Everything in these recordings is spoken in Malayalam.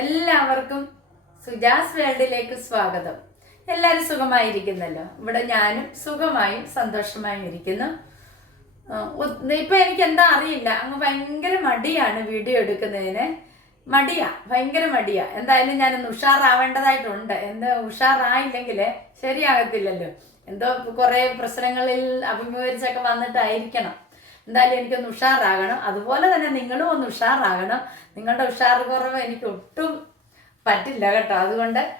എല്ലാവർക്കും സുജാസ് വേൾഡിലേക്ക് സ്വാഗതം. എല്ലാവരും സുഖമായിരിക്കുന്നല്ലോ? ഇവിടെ ഞാനും സുഖമായും സന്തോഷമായും ഇരിക്കുന്നു. ഇപ്പൊ എനിക്ക് എന്താ അറിയില്ല. അങ്ങ് ഭയങ്കര മടിയാണ് വീഡിയോ എടുക്കുന്നതിന്. മടിയാ ഭയങ്കര മടിയാ. എന്തായാലും ഞാനൊന്ന് ഉഷാറാവേണ്ടതായിട്ടുണ്ട്. എന്ത് ഉഷാറായില്ലെങ്കിൽ ശരിയാകത്തില്ലല്ലോ. എന്തോ കുറേ പ്രശ്നങ്ങളിൽ അഭിമുഖീകരിച്ചൊക്കെ വന്നിട്ടായിരിക്കണം. എന്തായാലും എനിക്കൊന്ന് ഉഷാറാകണം. അതുപോലെ തന്നെ നിങ്ങളും ഒന്ന് ഉഷാറാകണം. നിങ്ങളുടെ ഉഷാർ കുറവ് എനിക്ക് ഒട്ടും പറ്റില്ല കേട്ടോ. അതുകൊണ്ട്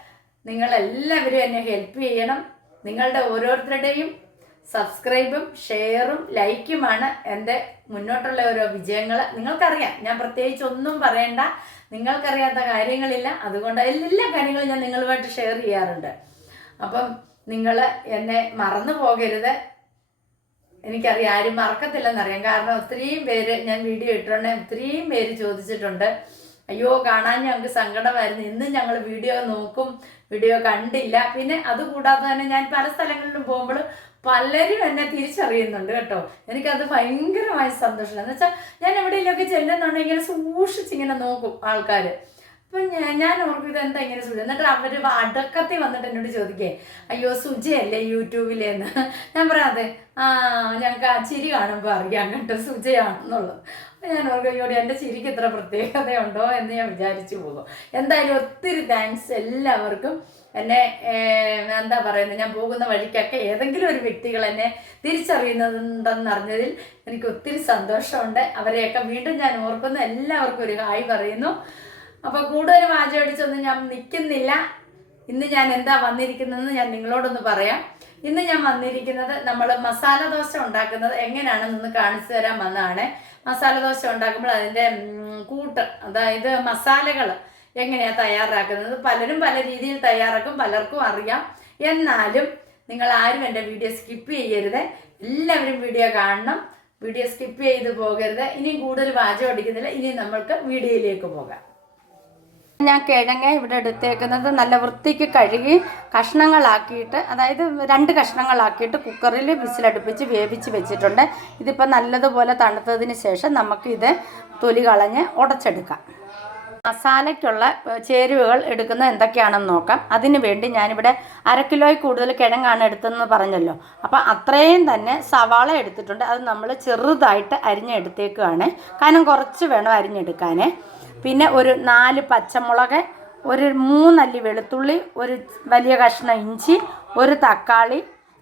നിങ്ങളെല്ലാവരും എന്നെ ഹെൽപ്പ് ചെയ്യണം. നിങ്ങളുടെ ഓരോരുത്തരുടെയും സബ്സ്ക്രൈബും ഷെയറും ലൈക്കുമാണ് എന്റെ മുന്നോട്ടുള്ള ഓരോ വിജയങ്ങൾ. നിങ്ങൾക്കറിയാം ഞാൻ പ്രത്യേകിച്ച് ഒന്നും പറയണ്ട. നിങ്ങൾക്കറിയാത്ത കാര്യങ്ങളില്ല. അതുകൊണ്ട് എല്ലാ കാര്യങ്ങളും ഞാൻ നിങ്ങളുമായിട്ട് ഷെയർ ചെയ്യാറുണ്ട്. അപ്പം നിങ്ങൾ എന്നെ മറന്നു പോകരുത്. എനിക്കറിയാം ആരും മറക്കത്തില്ലെന്നറിയാം. കാരണം ഒത്തിരിയും പേര് ഞാൻ വീഡിയോ ഇട്ടിട്ടുണ്ട് ഒത്തിരിയും പേര് ചോദിച്ചിട്ടുണ്ട്. അയ്യോ കാണാൻ ഞങ്ങൾക്ക് സങ്കടമായിരുന്നു. ഇന്നും ഞങ്ങൾ വീഡിയോ നോക്കും വീഡിയോ കണ്ടില്ല. പിന്നെ അതുകൂടാതെ തന്നെ ഞാൻ പല സ്ഥലങ്ങളിലും പോകുമ്പോൾ പലരും എന്നെ തിരിച്ചറിയുന്നുണ്ട് കേട്ടോ. എനിക്കത് ഭയങ്കരമായ സന്തോഷമാണ്. എന്ന് വെച്ചാൽ ഞാൻ എവിടെയെങ്കിലുമൊക്കെ ചെല്ലുന്നുണ്ടെങ്കിൽ ഇങ്ങനെ സൂക്ഷിച്ചിങ്ങനെ നോക്കും ആൾക്കാർ അപ്പം ഞാൻ ഓർക്കും ഇത് എന്താ ഇങ്ങനെ സുജ? എന്നിട്ട് അവർ അടക്കത്തിൽ വന്നിട്ട് എന്നോട് ചോദിക്കേ അയ്യോ സുജയല്ലേ യൂട്യൂബിലേന്ന് ഞാൻ പറയാം അതെ. ആ ഞങ്ങൾക്ക് ആ ചിരി കാണുമ്പോൾ അറിയാം കേട്ടോ സുജയാണെന്നുള്ളത്. ഞാൻ ഓർക്കും അയ്യോ എന്റെ ചിരിക്ക് ഇത്ര പ്രത്യേകതയുണ്ടോ? എന്ന് ഞാൻ വിചാരിച്ചു പോകും. എന്തായാലും ഒത്തിരി താങ്ക്സ് എല്ലാവർക്കും. എന്നെ എന്താ പറയുന്നത് ഞാൻ പോകുന്ന വഴിക്കൊക്കെ ഏതെങ്കിലും ഒരു വ്യക്തികൾ എന്നെ തിരിച്ചറിയുന്നുണ്ടെന്ന് അറിഞ്ഞതിൽ എനിക്ക് ഒത്തിരി സന്തോഷമുണ്ട്. അവരെയൊക്കെ വീണ്ടും ഞാൻ ഓർക്കുന്ന. എല്ലാവർക്കും ഒരു ഹായ് പറയുന്നു. അപ്പൊ കൂടുതൽ വാചകടിച്ചൊന്നും ഞാൻ നിൽക്കുന്നില്ല. ഇന്ന് ഞാൻ എന്താ വന്നിരിക്കുന്നതെന്ന് ഞാൻ നിങ്ങളോടൊന്ന് പറയാം. ഇന്ന് ഞാൻ വന്നിരിക്കുന്നത് നമ്മൾ മസാല ദോശ ഉണ്ടാക്കുന്നത് എങ്ങനെയാണെന്നൊന്ന് കാണിച്ചു തരാൻ വന്നതാണ്. മസാല ദോശ ഉണ്ടാക്കുമ്പോൾ അതിന്റെ കൂട്ട് അതായത് മസാലകൾ എങ്ങനെയാണ് തയ്യാറാക്കുന്നത് പലരും പല രീതിയിൽ തയ്യാറാക്കും പലർക്കും അറിയാം. എന്നാലും നിങ്ങൾ ആരും എന്റെ വീഡിയോ സ്കിപ്പ് ചെയ്യരുത്. എല്ലാവരും വീഡിയോ കാണണം. വീഡിയോ സ്കിപ്പ് ചെയ്ത് പോകരുത്. ഇനിയും കൂടുതൽ വാചകം അടിക്കുന്നില്ല. ഇനി നമ്മൾക്ക് വീഡിയോയിലേക്ക് പോകാം. ഞാൻ കിഴങ്ങ് ഇവിടെ എടുത്തേക്കുന്നത് നല്ല വൃത്തിക്ക് കഴുകി കഷ്ണങ്ങളാക്കിയിട്ട് അതായത് രണ്ട് കഷ്ണങ്ങളാക്കിയിട്ട് കുക്കറിൽ വിസിലടുപ്പിച്ച് വേവിച്ച് വെച്ചിട്ടുണ്ട്. ഇതിപ്പോൾ നല്ലതുപോലെ തണുത്തതിന് ശേഷം നമുക്കിത് തൊലി കളഞ്ഞ് ഉടച്ചെടുക്കാം. മസാലയ്ക്കുള്ള ചേരുവകൾ എടുക്കുന്നത് എന്തൊക്കെയാണെന്ന് നോക്കാം. അതിനു വേണ്ടി ഞാനിവിടെ അര കിലോയിൽ കൂടുതൽ കിഴങ്ങാണ് എടുത്തതെന്ന് പറഞ്ഞല്ലോ. അപ്പോൾ അത്രയും തന്നെ സവാള എടുത്തിട്ടുണ്ട്. അത് നമ്മൾ ചെറുതായിട്ട് അരിഞ്ഞെടുത്തേക്കുകയാണ് കാരണം കുറച്ച് വേണം അരിഞ്ഞെടുക്കാൻ പിന്നെ ഒരു നാല് പച്ചമുളക് ഒരു മൂന്നല്ലി വെളുത്തുള്ളി ഒരു വലിയ കഷ്ണം ഇഞ്ചി ഒരു തക്കാളി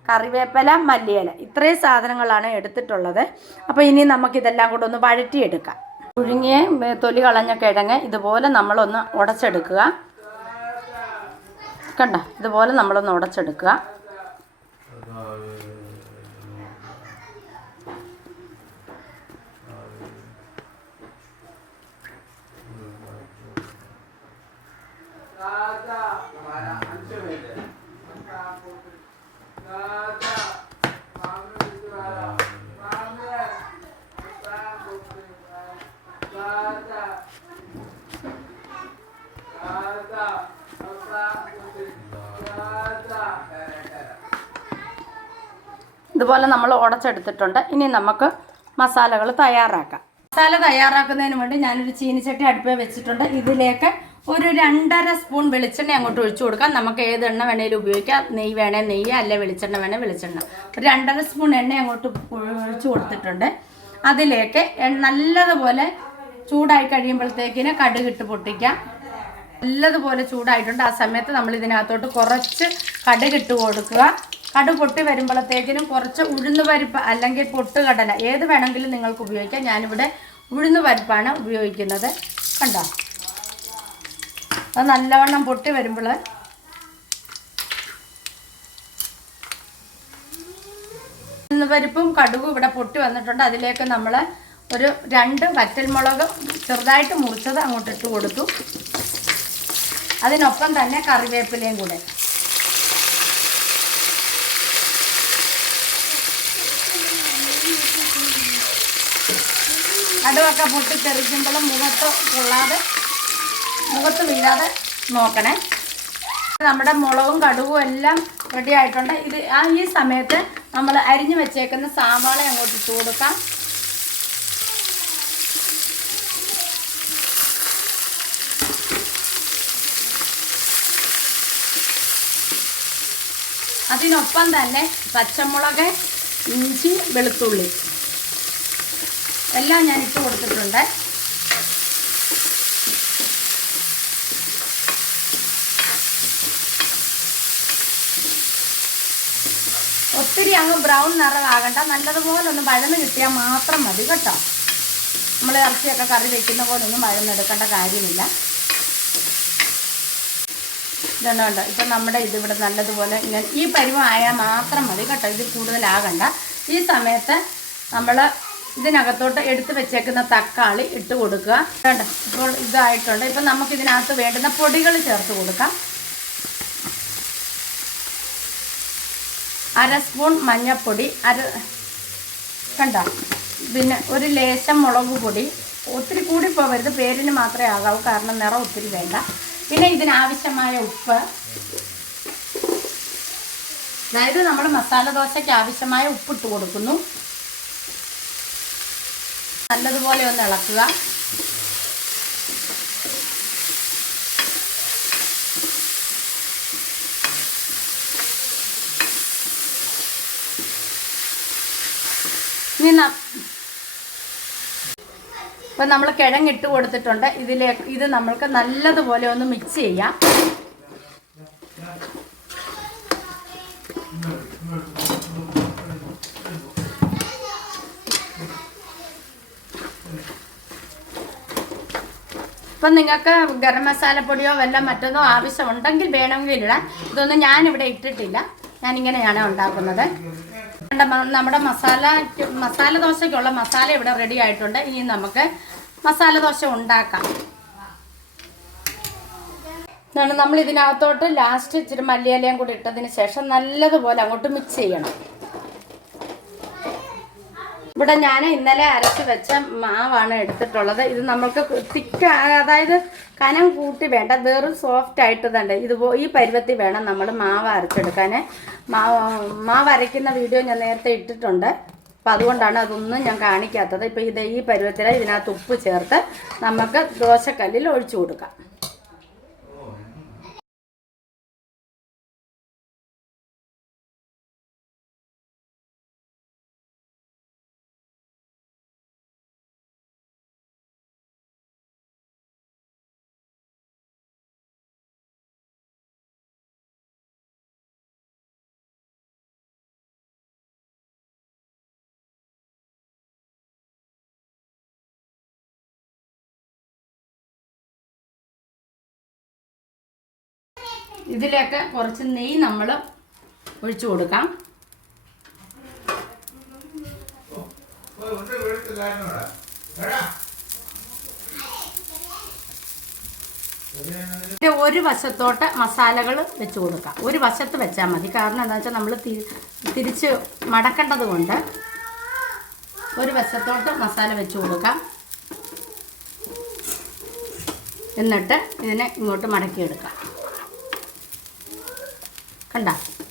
കറിവേപ്പില മല്ലിയില. ഇത്രയും സാധനങ്ങളാണ് എടുത്തിട്ടുള്ളത്. അപ്പോൾ ഇനി നമുക്കിതെല്ലാം കൂടെ ഒന്ന് വഴറ്റിയെടുക്കാം. പുഴുങ്ങിയ തൊലി കളഞ്ഞ കിഴങ്ങ് ഇതുപോലെ നമ്മളൊന്ന് ഉടച്ചെടുക്കുക. കണ്ട? ഇതുപോലെ നമ്മളൊന്ന് ഉടച്ചെടുക്കുക. ഇതുപോലെ നമ്മൾ ഉടച്ചെടുത്തിട്ടുണ്ട്. ഇനി നമുക്ക് മസാലകൾ തയ്യാറാക്കാം. മസാല തയ്യാറാക്കുന്നതിന് വേണ്ടി ഞാനൊരു ചീനിച്ചട്ടി അടുപ്പേ വെച്ചിട്ടുണ്ട്. ഇതിലേക്ക് ഒരു രണ്ടര സ്പൂൺ വെളിച്ചെണ്ണ അങ്ങോട്ട് ഒഴിച്ചു കൊടുക്കാം. നമുക്ക് ഏത് എണ്ണ വേണേലും ഉപയോഗിക്കാം. നെയ്യ് വേണേ നെയ്യ് അല്ലെ വെളിച്ചെണ്ണ വേണേ വെളിച്ചെണ്ണ. ഒരു രണ്ടര സ്പൂൺ എണ്ണ അങ്ങോട്ട് ഒഴിച്ചു കൊടുത്തിട്ടുണ്ട്. അതിലേക്ക് നല്ലതുപോലെ ചൂടായി കഴിയുമ്പോഴത്തേക്കിന് കടുകിട്ട് പൊട്ടിക്കാം. നല്ലതുപോലെ ചൂടായിട്ടുണ്ട്. ആ സമയത്ത് നമ്മൾ ഇതിനകത്തോട്ട് കുറച്ച് കടുകിട്ട് കൊടുക്കുക. കടുക് പൊട്ടി വരുമ്പോഴത്തേക്കിനും കുറച്ച് ഉഴുന്ന് പരിപ്പ് അല്ലെങ്കിൽ പൊട്ടുകടല ഏത് വേണമെങ്കിലും നിങ്ങൾക്ക് ഉപയോഗിക്കാം. ഞാനിവിടെ ഉഴുന്ന് പരിപ്പാണ് ഉപയോഗിക്കുന്നത്. കണ്ടോ? അത് നല്ലവണ്ണം പൊട്ടി വരുമ്പോൾ ഉഴുന്ന് പരിപ്പും കടുകും ഇവിടെ പൊട്ടി വന്നിട്ടുണ്ട്. അതിലേക്ക് നമ്മൾ ഒരു രണ്ട് വറ്റൽമുളക് ചെറുതായിട്ട് മുറിച്ചത് അങ്ങോട്ട് ഇട്ട് കൊടുത്തു. അതിനൊപ്പം തന്നെ കറിവേപ്പിലയും കൂടെ. നടുവൊക്കെ പൊട്ടിത്തെറിക്കുമ്പോൾ മുഖത്ത് കൊള്ളാതെ മുഖത്ത് വീഴാതെ നോക്കണേ. നമ്മുടെ മുളകും കടുവും എല്ലാം റെഡി ആയിട്ടുണ്ട്. ഇത് ആ ഈ സമയത്ത് നമ്മൾ അരിഞ്ഞു വെച്ചേക്കുന്ന സാമ്പാള അങ്ങോട്ട് ഇട്ട് കൊടുക്കാം. അതിനൊപ്പം തന്നെ പച്ചമുളക് ഇഞ്ചി വെളുത്തുള്ളി. എല്ലാം ഞാൻ ഇട്ട് കൊടുത്തിട്ടുണ്ട്. ഒത്തിരി അങ്ങ് ബ്രൗൺ നിറമാകണ്ട നല്ലതുപോലെ ഒന്ന് വഴന്ന് കിട്ടിയാൽ മാത്രം മതി കേട്ടോ. നമ്മൾ ഇറച്ചിയൊക്കെ കറി വെക്കുന്ന പോലെ ഒന്നും വഴന്നെടുക്കേണ്ട കാര്യമില്ല. ഇതുണ്ട് ഇപ്പം നമ്മുടെ ഇതിവിടെ നല്ലതുപോലെ ഇങ്ങനെ ഈ പരുവമായാൽ മാത്രം മതി കേട്ടോ. ഇത് കൂടുതലാകണ്ട. ഈ സമയത്ത് നമ്മൾ ഇതിനകത്തോട്ട് എടുത്ത് വെച്ചേക്കുന്ന തക്കാളി ഇട്ട് കൊടുക്കുക. വേണ്ട ഇപ്പോൾ ഇതായിട്ടുണ്ട്. ഇപ്പം നമുക്ക് ഇതിനകത്ത് വേണ്ടുന്ന പൊടികൾ ചേർത്ത് കൊടുക്കാം. അര സ്പൂൺ മഞ്ഞൾപ്പൊടി അര കണ്ട? പിന്നെ ഒരു ലേശം മുളക് പൊടി. ഒത്തിരി കൂടി പോകരുത് പേരിന് മാത്രമേ ആകാവൂ കാരണം നിറം ഒത്തിരി വേണ്ട. പിന്നെ ഇതിനാവശ്യമായ ഉപ്പ്. അതായത് നമ്മൾ മസാല ദോശയ്ക്ക് ആവശ്യമായ ഉപ്പിട്ട് കൊടുക്കുന്നു. നല്ലതുപോലെ ഒന്ന് ഇളക്കുക. ഇപ്പം നമ്മൾ കിഴങ്ങിട്ട് കൊടുത്തിട്ടുണ്ട്. ഇതിലേക്ക് ഇത് നമ്മൾക്ക് നല്ലതുപോലെ ഒന്ന് മിക്സ് ചെയ്യാം. ഇപ്പം നിങ്ങൾക്ക് ഗരം മസാലപ്പൊടിയോ വല്ല മറ്റൊന്നോ ആവശ്യമുണ്ടെങ്കിൽ വേണമെങ്കിൽ ഇടാം. ഇതൊന്നും ഞാനിവിടെ ഇട്ടിട്ടില്ല. ഞാനിങ്ങനെയാണ് ഉണ്ടാക്കുന്നത്. നമ്മുടെ മസാല മസാല ദോശയ്ക്കുള്ള മസാല ഇവിടെ റെഡി ആയിട്ടുണ്ട്. ഇനി നമുക്ക് മസാല ദോശ ഉണ്ടാക്കാം. എന്നാണ് നമ്മൾ ഇതിനകത്തോട്ട് ലാസ്റ്റ് ഇച്ചിരി മല്ലിയിലയും കൂടി ഇട്ടതിന് ശേഷം നല്ലതുപോലെ അങ്ങോട്ട് മിക്സ് ചെയ്യണം. ഇവിടെ ഞാൻ ഇന്നലെ അരച്ച് വെച്ച മാവാണ് എടുത്തിട്ടുള്ളത്. ഇത് നമ്മൾക്ക് തിക്ക അതായത് കനം കൂട്ടി വേണ്ട വെറും സോഫ്റ്റ് ആയിട്ട് തന്നെ. ഇത് ഈ പരുവത്തിൽ വേണം നമ്മൾ മാവ് അരച്ചെടുക്കാൻ മാവ് മാവ് അരയ്ക്കുന്ന വീഡിയോ ഞാൻ നേരത്തെ ഇട്ടിട്ടുണ്ട്. അപ്പം അതുകൊണ്ടാണ് അതൊന്നും ഞാൻ കാണിക്കാത്തത്. ഇപ്പം ഇത് ഈ പരുവത്തിൽ ഇതിനകത്ത് ഉപ്പ് ചേർത്ത് നമുക്ക് ദോശക്കല്ലിൽ ഒഴിച്ചു കൊടുക്കാം. ഇതിലേക്ക് കുറച്ച് നെയ്യ് നമ്മൾ ഒഴിച്ചു കൊടുക്കാം. ഒരു വശത്തോട്ട് മസാലകൾ വെച്ച് കൊടുക്കാം. ഒരു വശത്ത് വെച്ചാൽ മതി. കാരണം എന്താ വെച്ചാൽ നമ്മൾ തിരിച്ച് മടക്കേണ്ടത് കൊണ്ട് ഒരു വശത്തോട്ട് മസാല വെച്ച് കൊടുക്കാം. എന്നിട്ട് ഇതിനെ ഇങ്ങോട്ട് മടക്കിയെടുക്കാം. കണ്ട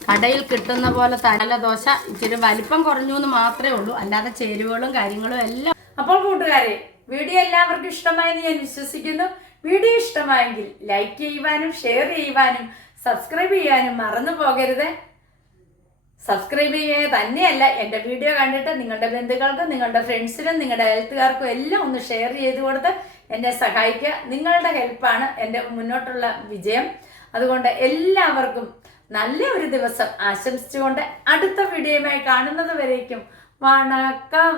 കടയിൽ കിട്ടുന്ന പോലെ തല ദോശ ഇച്ചിരി വലിപ്പം കുറഞ്ഞു എന്ന് മാത്രമേ ഉള്ളൂ. അല്ലാതെ ചേരുവകളും കാര്യങ്ങളും എല്ലാം അപ്പോൾ കൂട്ടുകാരെ വീഡിയോ എല്ലാവർക്കും ഇഷ്ടമായെന്ന് ഞാൻ വിശ്വസിക്കുന്നു. വീഡിയോ ഇഷ്ടമായെങ്കിൽ ലൈക്ക് ചെയ്യുവാനും ഷെയർ ചെയ്യുവാനും സബ്സ്ക്രൈബ് ചെയ്യാനും മറന്നു പോകരുത്. സബ്സ്ക്രൈബ് ചെയ്യുക തന്നെയല്ല എന്റെ വീഡിയോ കണ്ടിട്ട് നിങ്ങളുടെ ബന്ധുക്കൾക്കും നിങ്ങളുടെ ഫ്രണ്ട്സിനും നിങ്ങളുടെ ഹെൽത്തുകാർക്കും എല്ലാം ഒന്ന് ഷെയർ ചെയ്ത് കൊടുത്ത് എന്നെ സഹായിക്കുക. നിങ്ങളുടെ ഹെൽപ്പാണ് എന്റെ മുന്നോട്ടുള്ള വിജയം. അതുകൊണ്ട് എല്ലാവർക്കും നല്ല ഒരു ദിവസം ആശംസിച്ചുകൊണ്ട് അടുത്ത വീഡിയോയുമായി കാണുന്നത് വരേക്കും. വണക്കം.